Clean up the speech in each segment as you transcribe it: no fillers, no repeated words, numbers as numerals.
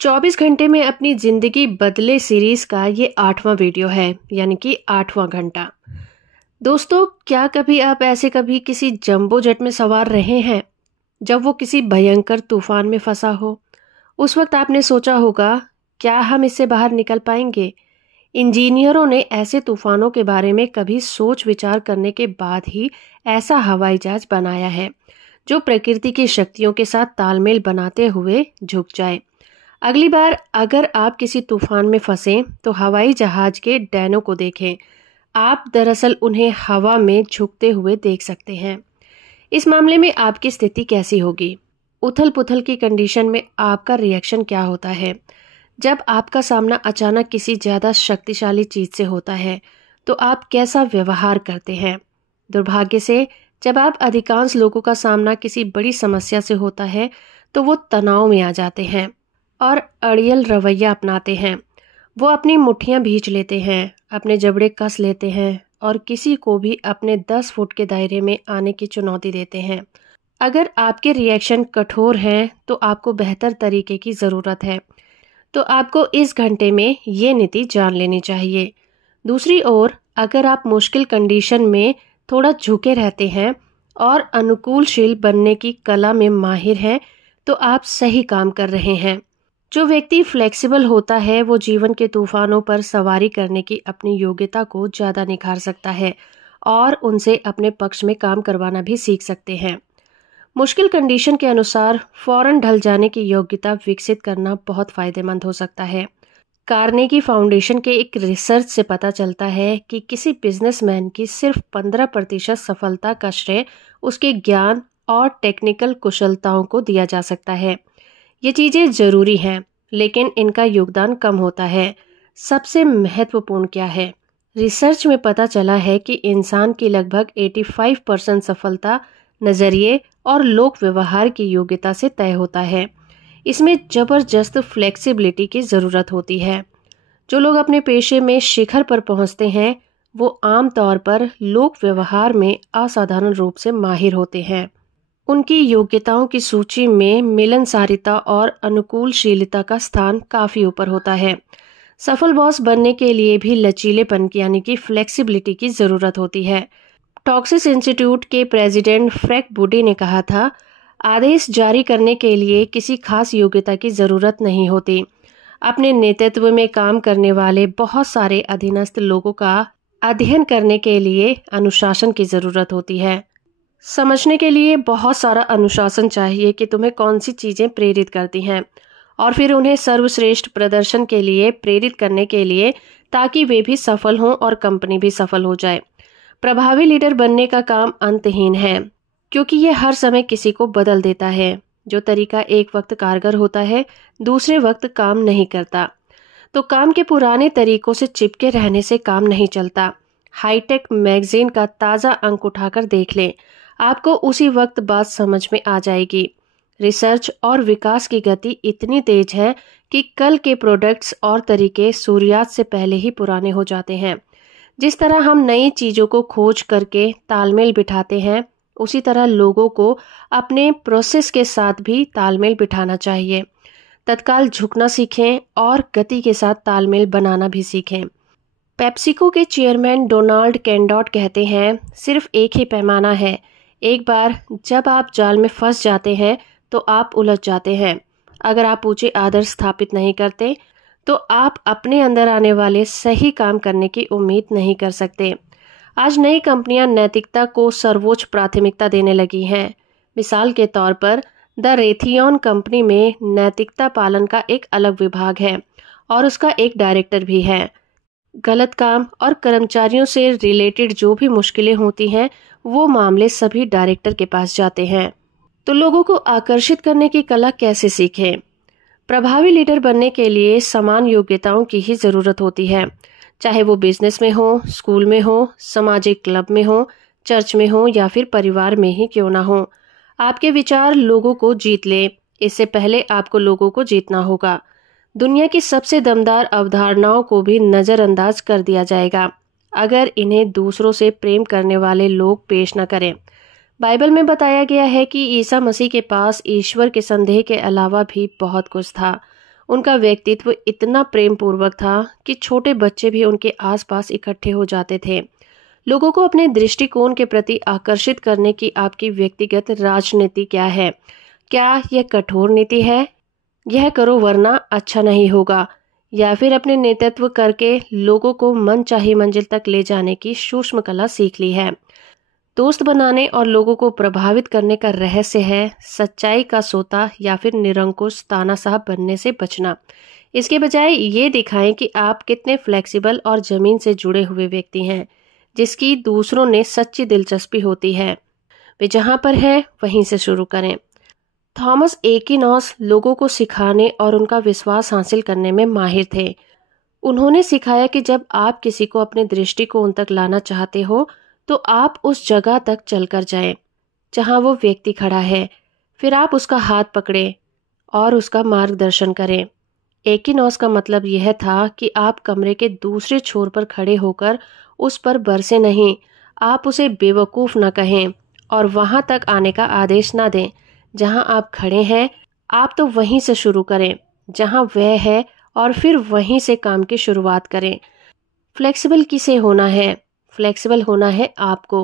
24 घंटे में अपनी जिंदगी बदले सीरीज का ये 8वां वीडियो है, यानी कि 8वां घंटा। दोस्तों, क्या कभी आप ऐसे कभी किसी जंबो जेट में सवार रहे हैं जब वो किसी भयंकर तूफान में फंसा हो? उस वक्त आपने सोचा होगा, क्या हम इससे बाहर निकल पाएंगे? इंजीनियरों ने ऐसे तूफानों के बारे में कभी सोच विचार करने के बाद ही ऐसा हवाई जहाज बनाया है जो प्रकृति की शक्तियों के साथ तालमेल बनाते हुए झुक जाए। अगली बार अगर आप किसी तूफान में फंसे तो हवाई जहाज के डैनों को देखें। आप दरअसल उन्हें हवा में झुकते हुए देख सकते हैं। इस मामले में आपकी स्थिति कैसी होगी? उथल पुथल की कंडीशन में आपका रिएक्शन क्या होता है? जब आपका सामना अचानक किसी ज़्यादा शक्तिशाली चीज़ से होता है तो आप कैसा व्यवहार करते हैं? दुर्भाग्य से जब आप अधिकांश लोगों का सामना किसी बड़ी समस्या से होता है तो वो तनाव में आ जाते हैं और अड़ियल रवैया अपनाते हैं। वो अपनी मुट्ठियां भींच लेते हैं, अपने जबड़े कस लेते हैं और किसी को भी अपने 10 फुट के दायरे में आने की चुनौती देते हैं। अगर आपके रिएक्शन कठोर हैं तो आपको बेहतर तरीके की ज़रूरत है। तो आपको इस घंटे में ये नीति जान लेनी चाहिए। दूसरी ओर, अगर आप मुश्किल कंडीशन में थोड़ा झुके रहते हैं और अनुकूलशील बनने की कला में माहिर हैं, तो आप सही काम कर रहे हैं। जो व्यक्ति फ्लेक्सिबल होता है वो जीवन के तूफानों पर सवारी करने की अपनी योग्यता को ज़्यादा निखार सकता है और उनसे अपने पक्ष में काम करवाना भी सीख सकते हैं। मुश्किल कंडीशन के अनुसार फौरन ढल जाने की योग्यता विकसित करना बहुत फायदेमंद हो सकता है। कार्नेगी फाउंडेशन के एक रिसर्च से पता चलता है कि किसी बिजनेसमैन की सिर्फ 15% सफलता का श्रेय उसके ज्ञान और टेक्निकल कुशलताओं को दिया जा सकता है। ये चीज़ें ज़रूरी हैं, लेकिन इनका योगदान कम होता है। सबसे महत्वपूर्ण क्या है? रिसर्च में पता चला है कि इंसान की लगभग 85% सफलता नज़रिए और लोक व्यवहार की योग्यता से तय होता है। इसमें ज़बरदस्त फ्लेक्सिबिलिटी की ज़रूरत होती है। जो लोग अपने पेशे में शिखर पर पहुंचते हैं वो आम तौर पर लोक व्यवहार में असाधारण रूप से माहिर होते हैं। उनकी योग्यताओं की सूची में मिलनसारिता और अनुकूलशीलता का स्थान काफी ऊपर होता है। सफल बॉस बनने के लिए भी लचीलेपन यानी कि फ्लेक्सिबिलिटी की जरूरत होती है। टॉक्सिस इंस्टीट्यूट के प्रेसिडेंट फ्रैंक बूडी ने कहा था, आदेश जारी करने के लिए किसी खास योग्यता की जरूरत नहीं होती। अपने नेतृत्व में काम करने वाले बहुत सारे अधीनस्थ लोगों का अध्ययन करने के लिए अनुशासन की जरूरत होती है। समझने के लिए बहुत सारा अनुशासन चाहिए कि तुम्हें कौन सी चीज़ें प्रेरित करती हैं और फिर उन्हें सर्वश्रेष्ठ प्रदर्शन के लिए प्रेरित करने के लिए, ताकि वे भी सफल हों और कंपनी भी सफल हो जाए। प्रभावी लीडर बनने का काम अंतहीन है, क्योंकि ये हर समय किसी को बदल देता है। जो तरीका एक वक्त कारगर होता है दूसरे वक्त काम नहीं करता। तो काम के पुराने तरीकों से चिपके रहने से काम नहीं चलता। हाईटेक मैगजीन का ताज़ा अंक उठाकर देख लें, आपको उसी वक्त बात समझ में आ जाएगी। रिसर्च और विकास की गति इतनी तेज है कि कल के प्रोडक्ट्स और तरीके सूर्यास्त से पहले ही पुराने हो जाते हैं। जिस तरह हम नई चीज़ों को खोज करके तालमेल बिठाते हैं, उसी तरह लोगों को अपने प्रोसेस के साथ भी तालमेल बिठाना चाहिए। तत्काल झुकना सीखें और गति के साथ तालमेल बनाना भी सीखें। पेप्सिको के चेयरमैन डोनाल्ड कैंडॉट कहते हैं, सिर्फ एक ही पैमाना है। एक बार जब आप जाल में फंस जाते हैं तो आप उलझ जाते हैं। अगर आप ऊंचे आदर्श स्थापित नहीं करते तो आप अपने अंदर आने वाले सही काम करने की उम्मीद नहीं कर सकते। आज नई कंपनियां नैतिकता को सर्वोच्च प्राथमिकता देने लगी हैं। मिसाल के तौर पर द रेथियन कंपनी में नैतिकता पालन का एक अलग विभाग है और उसका एक डायरेक्टर भी है। गलत काम और कर्मचारियों से रिलेटेड जो भी मुश्किलें होती हैं वो मामले सभी डायरेक्टर के पास जाते हैं। तो लोगों को आकर्षित करने की कला कैसे सीखें? प्रभावी लीडर बनने के लिए समान योग्यताओं की ही ज़रूरत होती है, चाहे वो बिजनेस में हो, स्कूल में हो, सामाजिक क्लब में हो, चर्च में हो या फिर परिवार में ही क्यों ना हो। आपके विचार लोगों को जीत ले, इससे पहले आपको लोगों को जीतना होगा। दुनिया की सबसे दमदार अवधारणाओं को भी नज़रअंदाज कर दिया जाएगा अगर इन्हें दूसरों से प्रेम करने वाले लोग पेश न करें। बाइबल में बताया गया है कि ईसा मसीह के पास ईश्वर के संदेह के अलावा भी बहुत कुछ था। उनका व्यक्तित्व इतना प्रेम पूर्वक था कि छोटे बच्चे भी उनके आसपास इकट्ठे हो जाते थे। लोगों को अपने दृष्टिकोण के प्रति आकर्षित करने की आपकी व्यक्तिगत राजनीति क्या है? क्या यह कठोर नीति है, यह करो वरना अच्छा नहीं होगा, या फिर अपने नेतृत्व करके लोगों को मनचाही मंजिल तक ले जाने की सूक्ष्म कला सीख ली है? दोस्त बनाने और लोगों को प्रभावित करने का रहस्य है सच्चाई का सोता या फिर निरंकुश तानाशाह बनने से बचना। इसके बजाय ये दिखाएं कि आप कितने फ्लेक्सिबल और जमीन से जुड़े हुए व्यक्ति हैं, जिसकी दूसरों ने सच्ची दिलचस्पी होती है। वे जहां पर है वहीं से शुरू करें। थॉमस एकिनॉस लोगों को सिखाने और उनका विश्वास हासिल करने में माहिर थे। उन्होंने सिखाया कि जब आप किसी को अपने दृष्टिकोण तक लाना चाहते हो तो आप उस जगह तक चलकर जाएं जहां वो व्यक्ति खड़ा है, फिर आप उसका हाथ पकड़ें और उसका मार्गदर्शन करें। एकिनॉस का मतलब यह था कि आप कमरे के दूसरे छोर पर खड़े होकर उस पर बरसे नहीं, आप उसे बेवकूफ़ न कहें और वहां तक आने का आदेश ना दें। जहां आप खड़े हैं आप तो वहीं से शुरू करें जहां वह है और फिर वहीं से काम की शुरुआत करें। फ्लेक्सिबल किसे होना है? फ्लेक्सिबल होना है आपको।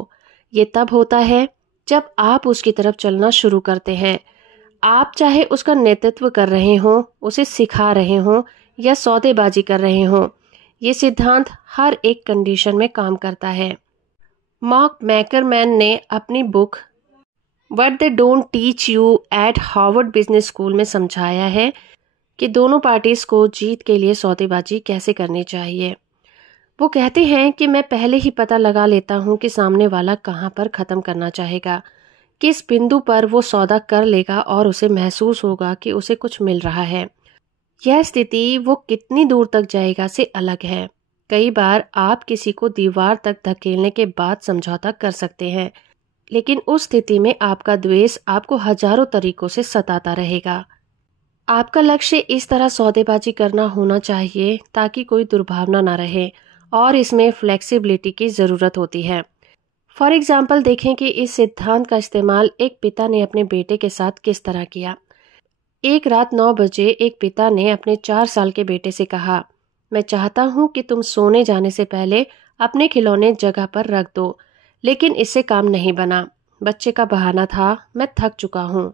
ये तब होता है जब आप उसकी तरफ चलना शुरू करते हैं। आप चाहे उसका नेतृत्व कर रहे हों, उसे सिखा रहे हों या सौदेबाजी कर रहे हों, ये सिद्धांत हर एक कंडीशन में काम करता है। मार्क मैकरमैन ने अपनी book what they don't teach you eight Harvard business school में समझाया है कि दोनों पार्टीज को जीत के लिए सौदेबाजी कैसे करनी चाहिए। वो कहते हैं कि मैं पहले ही पता लगा लेता हूँ कि सामने वाला कहाँ पर ख़त्म करना चाहेगा, किस बिंदु पर वो सौदा कर लेगा और उसे महसूस होगा कि उसे कुछ मिल रहा है। यह स्थिति वो कितनी दूर तक जाएगा से अलग है। कई बार आप किसी को दीवार तक धकेलने के बाद समझौता कर सकते हैं, लेकिन उस स्थिति में आपका द्वेष आपको हजारों तरीकों से सताता रहेगा। आपका लक्ष्य इस तरह सौदेबाजी करना होना चाहिए ताकि कोई दुर्भावना ना रहे, और इसमें फ्लेक्सिबिलिटी की ज़रूरत होती है। फॉर एग्जाम्पल देखें कि इस सिद्धांत का इस्तेमाल एक पिता ने अपने बेटे के साथ किस तरह किया। एक रात 9 बजे एक पिता ने अपने 4 साल के बेटे से कहा, मैं चाहता हूँ कि तुम सोने जाने से पहले अपने खिलौने जगह पर रख दो, लेकिन इससे काम नहीं बना। बच्चे का बहाना था, मैं थक चुका हूँ।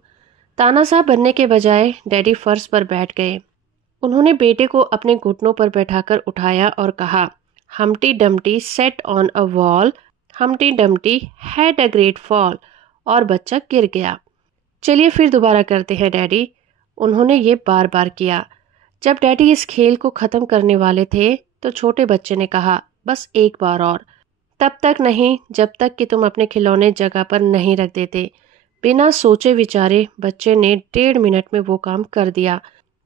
तानाशाह बनने के बजाय डैडी फर्श पर बैठ गए। उन्होंने बेटे को अपने घुटनों पर बैठाकर उठाया और कहा, Humpty Dumpty set on a wall, Humpty Dumpty had a great fall, और बच्चा गिर गया। चलिए फिर दोबारा करते हैं डैडी। उन्होंने ये बार बार किया। जब डैडी इस खेल को ख़त्म करने वाले थे तो छोटे बच्चे ने कहा, बस एक बार और। तब तक नहीं जब तक कि तुम अपने खिलौने जगह पर नहीं रख देते। बिना सोचे विचारे बच्चे ने 1.5 मिनट में वो काम कर दिया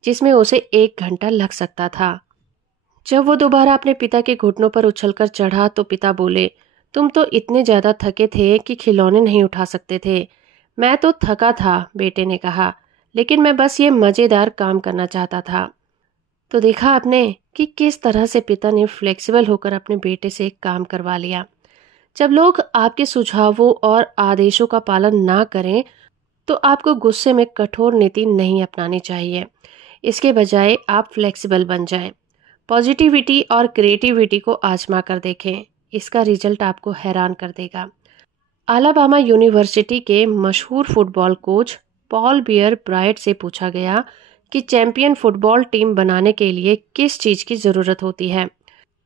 जिसमें उसे 1 घंटा लग सकता था। जब वो दोबारा अपने पिता के घुटनों पर उछलकर चढ़ा तो पिता बोले, तुम तो इतने ज़्यादा थके थे कि खिलौने नहीं उठा सकते थे। मैं तो थका था, बेटे ने कहा, लेकिन मैं बस ये मज़ेदार काम करना चाहता था। तो देखा आपने कि किस तरह से पिता ने फ्लेक्सिबल होकर अपने बेटे से काम करवा लिया। जब लोग आपके सुझावों और आदेशों का पालन ना करें तो आपको गुस्से में कठोर नीति नहीं अपनानी चाहिए। इसके बजाय आप फ्लेक्सिबल बन जाएं। पॉजिटिविटी और क्रिएटिविटी को आजमा कर देखें, इसका रिजल्ट आपको हैरान कर देगा। अलाबामा यूनिवर्सिटी के मशहूर football coach Paul Bear Bryant से पूछा गया कि चैंपियन फुटबॉल टीम बनाने के लिए किस चीज़ की ज़रूरत होती है।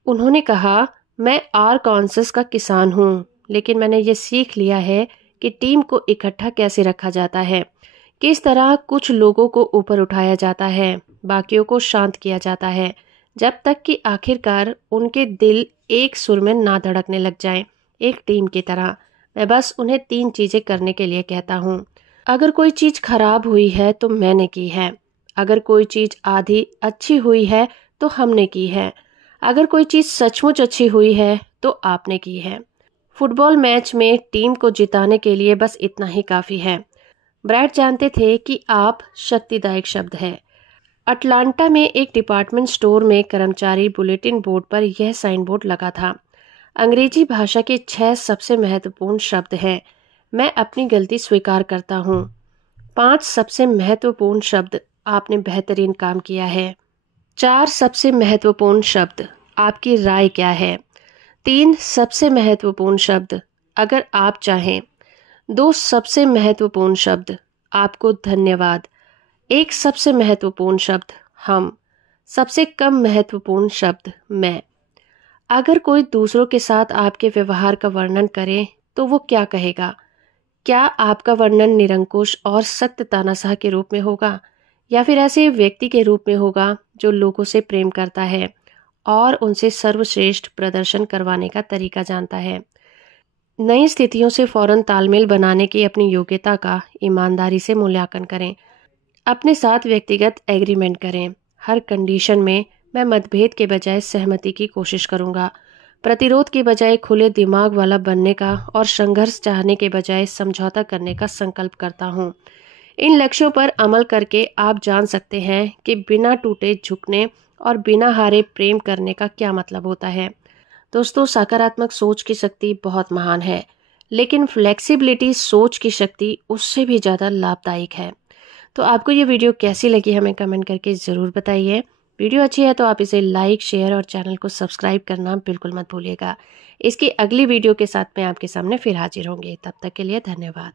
उन्होंने कहा, मैं आरकांसस का किसान हूँ, लेकिन मैंने ये सीख लिया है कि टीम को इकट्ठा कैसे रखा जाता है, किस तरह कुछ लोगों को ऊपर उठाया जाता है, बाकियों को शांत किया जाता है, जब तक कि आखिरकार उनके दिल एक सुर में ना धड़कने लग जाएं, एक टीम की तरह। मैं बस उन्हें 3 चीज़ें करने के लिए कहता हूँ। अगर कोई चीज़ खराब हुई है तो मैंने की है, अगर कोई चीज़ आधी अच्छी हुई है तो हमने की है, अगर कोई चीज़ सचमुच अच्छी हुई है तो आपने की है। फुटबॉल मैच में टीम को जिताने के लिए बस इतना ही काफ़ी है। ब्रैड जानते थे कि आप शक्तिदायक शब्द है। अटलांटा में एक डिपार्टमेंट स्टोर में कर्मचारी बुलेटिन बोर्ड पर यह साइन बोर्ड लगा था, अंग्रेजी भाषा के 6 सबसे महत्वपूर्ण शब्द हैं। मैं अपनी गलती स्वीकार करता हूँ। 5 सबसे महत्वपूर्ण शब्द आपने बेहतरीन काम किया है। 4 सबसे महत्वपूर्ण शब्द, आपकी राय क्या है? 3 सबसे महत्वपूर्ण शब्द, अगर आप चाहें। 2 सबसे महत्वपूर्ण शब्द, आपको धन्यवाद। 1 सबसे महत्वपूर्ण शब्द, हम। सबसे कम महत्वपूर्ण शब्द, मैं। अगर कोई दूसरों के साथ आपके व्यवहार का वर्णन करे तो वो क्या कहेगा? क्या आपका वर्णन निरंकुश और सख्त तानाशाह के रूप में होगा, या फिर ऐसे व्यक्ति के रूप में होगा जो लोगों से प्रेम करता है और उनसे सर्वश्रेष्ठ प्रदर्शन करवाने का तरीका जानता है? नई स्थितियों से फौरन तालमेल बनाने की अपनी योग्यता का ईमानदारी से मूल्यांकन करें। अपने साथ व्यक्तिगत एग्रीमेंट करें। हर कंडीशन में मैं मतभेद के बजाय सहमति की कोशिश करूंगा। प्रतिरोध के बजाय खुले दिमाग वाला बनने का और संघर्ष चाहने के बजाय समझौता करने का संकल्प करता हूँ। इन लक्ष्यों पर अमल करके आप जान सकते हैं कि बिना टूटे झुकने और बिना हारे प्रेम करने का क्या मतलब होता है। दोस्तों, सकारात्मक सोच की शक्ति बहुत महान है, लेकिन फ्लेक्सिबिलिटी सोच की शक्ति उससे भी ज़्यादा लाभदायक है। तो आपको ये वीडियो कैसी लगी हमें कमेंट करके ज़रूर बताइए। वीडियो अच्छी है तो आप इसे लाइक, शेयर और चैनल को सब्सक्राइब करना बिल्कुल मत भूलिएगा। इसकी अगली वीडियो के साथ मैं आपके सामने फिर हाजिर होंगे। तब तक के लिए धन्यवाद।